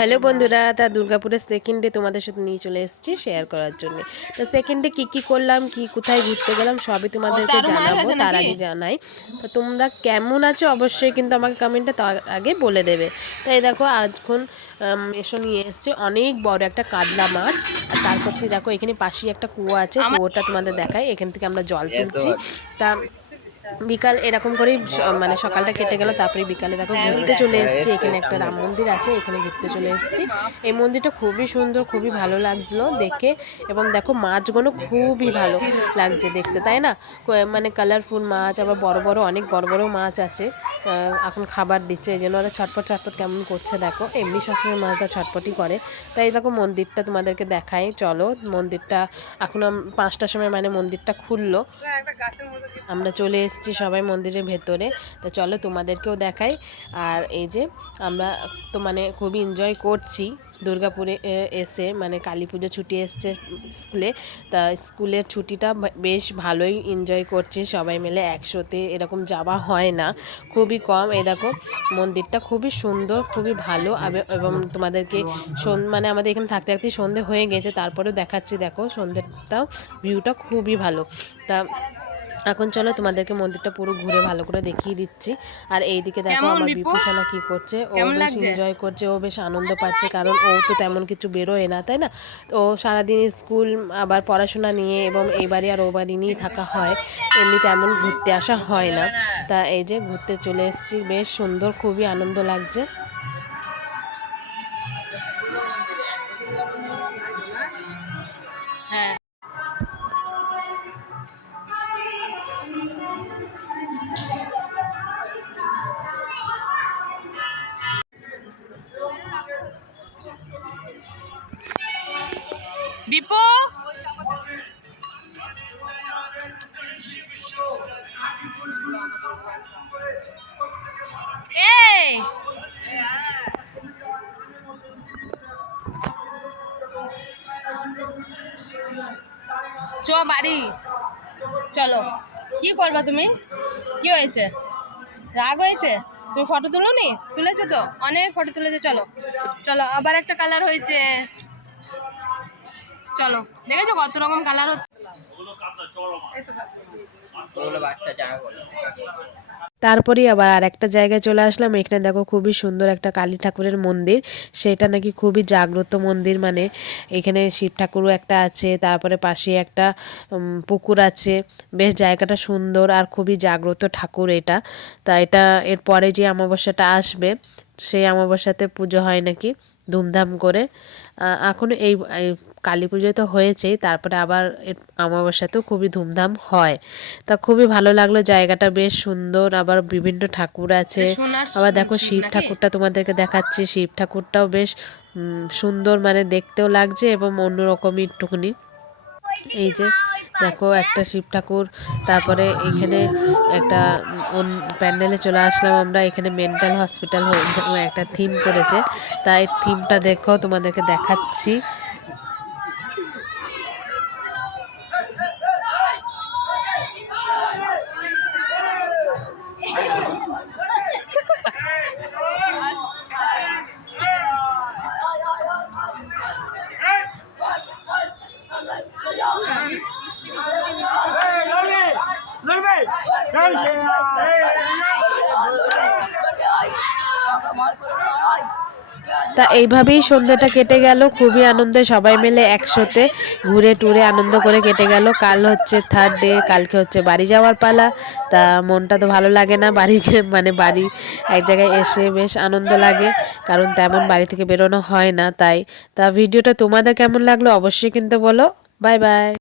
Hello বন্ধুরা, তা দুর্গাপুরের সেকেন্ড ডে তোমাদের সাথে নিয়ে চলে এসেছি শেয়ার করার জন্য। তো সেকেন্ড ডে কী করলাম, কোথায় ঘুরতে গেলাম সবই তোমাদেরকে জানাবো। তার আগে জানাই, তো তোমরা কেমন আছো অবশ্যই কিন্তু আমাকে কমেন্টে তার আগে বলে দেবে। তাই দেখো এখন এসো নিয়ে এসছে অনেক বড় একটা কাতলা মাছ। আর তারপর দেখো এখানে পাশেই একটা কুয়ো আছে, কুয়োটা তোমাদের দেখাই। এখান থেকে আমরা জল তুলছি। তা বিকাল এরকম করেই মানে সকালটা কেটে গেল। তারপরে বিকালে দেখো ঘুরতে চলে এসেছি। এখানে একটা রাম মন্দির আছে, এখানে ঘুরতে চলে এসেছি। এই মন্দিরটা খুবই সুন্দর, খুবই ভালো লাগলো দেখে। এবং দেখো মাছগুলো খুবই ভালো লাগছে দেখতে, তাই না? মানে কালারফুল মাছ, আবার বড় বড় অনেক বড় বড় মাছ আছে। এখন খাবার দিচ্ছে, এই জন্য ওরা ছটপট ছটপট কেমন করছে দেখো। এমনি সবসময় মাছটা ছটপটই করে। তাই দেখো মন্দিরটা তোমাদেরকে দেখাই, চলো। মন্দিরটা এখন 5টার সময় মানে মন্দিরটা খুললো। আমরা চলে এসেছি সবাই মন্দিরের ভেতরে। তো চলো তোমাদেরকেও দেখাই। আর এই যে আমরা তো মানে খুবই এনজয় করছি দুর্গাপুরে এসে। মানে কালী পুজো ছুটি এসছে স্কুলে, তা স্কুলের ছুটিটা বেশ ভালোই এনজয় করছি সবাই মিলে একসাথে। এরকম যাওয়া হয় না, খুবই কম। এই দেখো মন্দিরটা খুবই সুন্দর, খুবই ভালো। এবং তোমাদেরকে মানে আমাদের এখানে থাকতে থাকতেই সন্ধে হয়ে গেছে, তারপরেও দেখাচ্ছি। দেখো সন্ধ্যেটাও ভিউটা খুবই ভালো। তা এখন চলো তোমাদেরকে মন্দিরটা পুরো ঘুরে ভালো করে দেখিয়ে দিচ্ছি। আর এইদিকে দেখো আমার বিপুসোনা কি করছে, ও বেশ এনজয় করছে, ও বেশ আনন্দ পাচ্ছে। কারণ ও তো তেমন কিছু বেরোয় না, তাই না? তো সারাদিন স্কুল আবার পড়াশোনা নিয়ে এবং এই বাড়ি আর ও বাড়ি নিয়েই থাকা হয়, এমনি তেমন ঘুরতে আসা হয় না। তা এই যে ঘুরতে চলে এসেছি, বেশ সুন্দর, খুবই আনন্দ লাগছে। হ্যাঁ, বিপু এই চ বাড়ি চলো। কি করবা তুমি? কি হয়েছে? রাগ হয়েছে? তুমি ফটো তুলো নি? তুলেছো তো, অনেক ফটো তুলেছো। চলো চলো, আবার একটা কালার হয়েছে। চলো, দেখেছো কত রকম কালার হচ্ছে। তারপরেই আবার আর একটা জায়গায় চলে আসলাম। এখানে দেখো খুবই সুন্দর একটা কালী ঠাকুরের মন্দির, সেটা নাকি খুবই জাগ্রত মন্দির। মানে এখানে শিব ঠাকুরও একটা আছে, তারপরে পাশে একটা পুকুর আছে। বেশ জায়গাটা সুন্দর আর খুবই জাগ্রত ঠাকুর এটা। তা এটা এরপরে যে অমাবস্যাটা আসবে, সেই অমাবস্যাতে পুজো হয় নাকি ধুমধাম করে। এখন এই কালী পুজোয় তো হয়েছেই, তারপরে আবার অমাবস্যাতেও খুবই ধুমধাম হয়। তা খুবই ভালো লাগলো, জায়গাটা বেশ সুন্দর। আবার বিভিন্ন ঠাকুর আছে। আবার দেখো শিব ঠাকুরটা তোমাদেরকে দেখাচ্ছি, শিব ঠাকুরটাও বেশ সুন্দর, মানে দেখতেও লাগছে এবং অন্যরকমই একটুখানি। এই যে দেখো একটা শিব ঠাকুর। তারপরে এখানে একটা প্যান্ডেলে চলে আসলাম আমরা। এখানে মেন্টাল হসপিটাল একটা থিম করেছে, তাই থিমটা দেখো তোমাদেরকে দেখাচ্ছি। তা এইভাবেই সন্ধ্যাটা কেটে গেল খুবই আনন্দে, সবাই মিলে একসাথে ঘুরে টুরে আনন্দ করে কেটে গেল। কাল হচ্ছে থার্ড ডে, কালকে হচ্ছে বাড়ি যাওয়ার পালা। তা মনটা তো ভালো লাগে না, বাড়ি মানে বাড়ি এক জায়গায় এসে বেশ আনন্দ লাগে, কারণ তেমন বাড়ি থেকে বেরোনো হয় না। তাই তা ভিডিওটা তোমাদের কেমন লাগলো অবশ্যই কিন্তু বলো। Bye bye.